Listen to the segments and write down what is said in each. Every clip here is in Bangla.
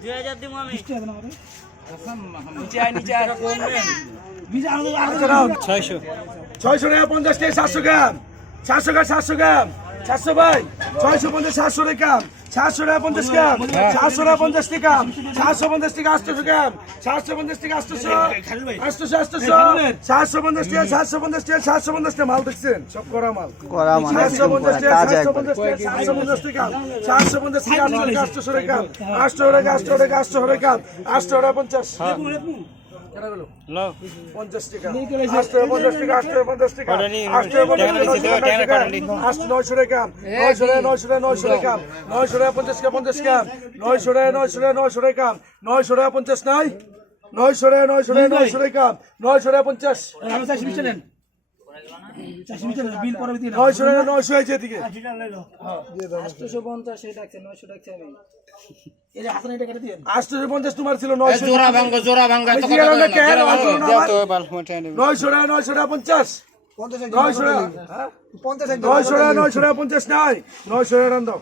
দুই হাজার দিব আমি ছয়শো। ছয়শো টাকা পঞ্চাশ টাকা সাতশো গ্রাম। সাতশো গ্রাম সাতশো গ্রাম। সাতশো ভাই ছয়শো পঞ্চাশ সাতশো টাকা সাতশো টাকা পঞ্চাশ গ্রাম সাতশো টাকা পঞ্চাশ টাকা সাতশো পঞ্চাশ টাকা আটশোশো গ্রাম সাতশো পঞ্চাশ টাকা আটশোশো আটশোশো আটশোশো সাতশো পঞ্চাশ টাকা সাতশো পঞ্চাশ টাকা সাতশো পঞ্চাশ টাকা মাল দেখছেন? সব করা মাল। করা মানে সাতশো পঞ্চাশ টাকা সাতশো পঞ্চাশ টাকা সাতশো পঞ্চাশ টাকা সাতশো পঞ্চাশ টাকা আটশো টাকা আটশো টাকা আটশো টাকা আটশো টাকা আটশো টাকা পঞ্চাশ। পঞ্চাশ টাকা পঞ্চাশ টাকা পঞ্চাশ টাকা কটানি? আটশো পঞ্চাশ টাকা দেওয়া, টাকা কটানি? টাকা আটশো নয়শো টাকা নয়শো টাকা নয়শো টাকা নয়শো টাকা নয়শো টাকা পঞ্চাশ টাকা পঞ্চাশ টাকা নয়শো টাকা নয়শো টাকা নয়শো টাকা নয়শো টাকা পঞ্চাশ নাই নয়শো টাকা নয়শো টাকা নয়শো টাকা নয়শো টাকা পঞ্চাশ নয়শো টাকা নয়শো হয়েছে এদিকে। আটশো পঞ্চাশ তোমার ছিল নয়শো। জোড়া ভাঙ্গো জোড়া ভাঙ্গা এই যে গেলাম না। কেন? অত না দেও আমার। তো বাল মোটা নেবে নয়শো টাকা নয়শো টাকা পঞ্চাশ নয়শো টাকা? নয়শো টাকা নয়শো টাকা পঞ্চাশ নাই। নয়শো টাকা দাও।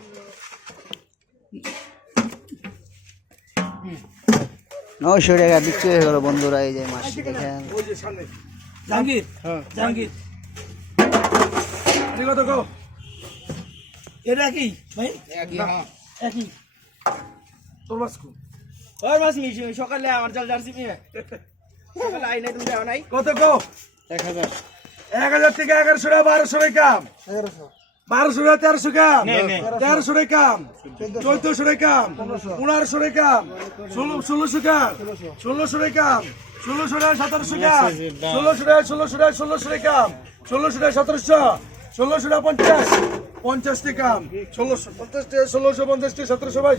নয়শো টাকা বিক্রি হয়ে গেল বন্ধুরা এই যে মাছটি দেখেন। ওই যে সামনে। জাহাঙ্গীর জাহাঙ্গীর। ঠিক কত গো এটা কি ভাই? একই তোর মাছ কো? ওর মাছ মিশি সকালে আমার জাল জার্সি নিয়ে। সকালে আই নাই তুমি যাও নাই। কত গো এক হাজার। এক হাজার থেকে এগারোশো টাকা বারোশো কাম কাম বারোশো টাকা তেরোশো গ্রাম। তেরোশো গ্রাম। চোদ্দশো গ্রাম। পনেরোশো গ্রাম। ষোলো ষোলোশো গ্রাম। ষোলোশো গ্রাম। ষোলোশো টাকা সতেরোশো গ্রাম। ষোলোশো টাকা ষোলোশো টাকা ষোলোশো গ্রাম। ষোলোশো টাকা সতেরোশো। ষোলোশো টাকা পঞ্চাশ। পঞ্চাশ টাকা কাম ষোলোশো পঞ্চাশ টাকা ষোলোশো পঞ্চাশ টাকা সতেরোশো ভাই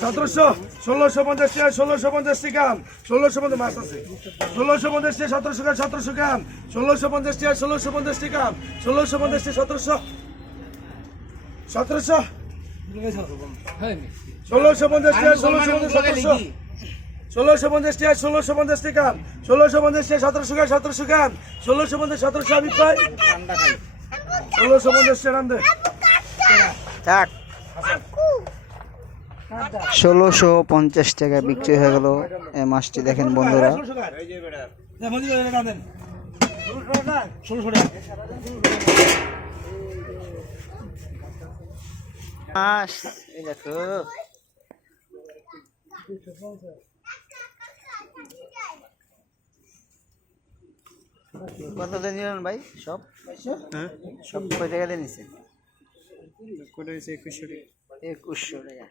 সতেরোশো ষোলোশো পঞ্চাশ টাকা ষোলোশো পঞ্চাশ টাকা ষোলোশো পঞ্চাশ মাছ আছে ষোলোশো পঞ্চাশ টাকা সতেরোশো টাকা সতেরোশো গ্রাম ষোলোশো পঞ্চাশ টাকা ষোলোশো পঞ্চাশ টাকা ষোলোশো পঞ্চাশ টাকা সতেরোশো সতেরোশো ষোলোশো পঞ্চাশ টাকা ষোলোশো সতেরোশো ষোলোশো পঞ্চাশ টাকা ষোলোশো পঞ্চাশ টাকা ষোলোশো পঞ্চাশ টাকা সতেরোশো গ্রাম সতেরোশো গ্রাম ষোলোশো পঞ্চাশ সতেরোশো আমি পাই ষোলোশো পঞ্চাশ ষোলোশো পঞ্চাশ টাকা বিক্রি হয়ে গেল এই মাছটি দেখেন বন্ধুরা। কত দিয়ে নিলেন ভাই? সব? সব? কয় টাকা দিয়ে নিছে? কোটা হয়েছে? একুশশো টাকা। একুশশো টাকা।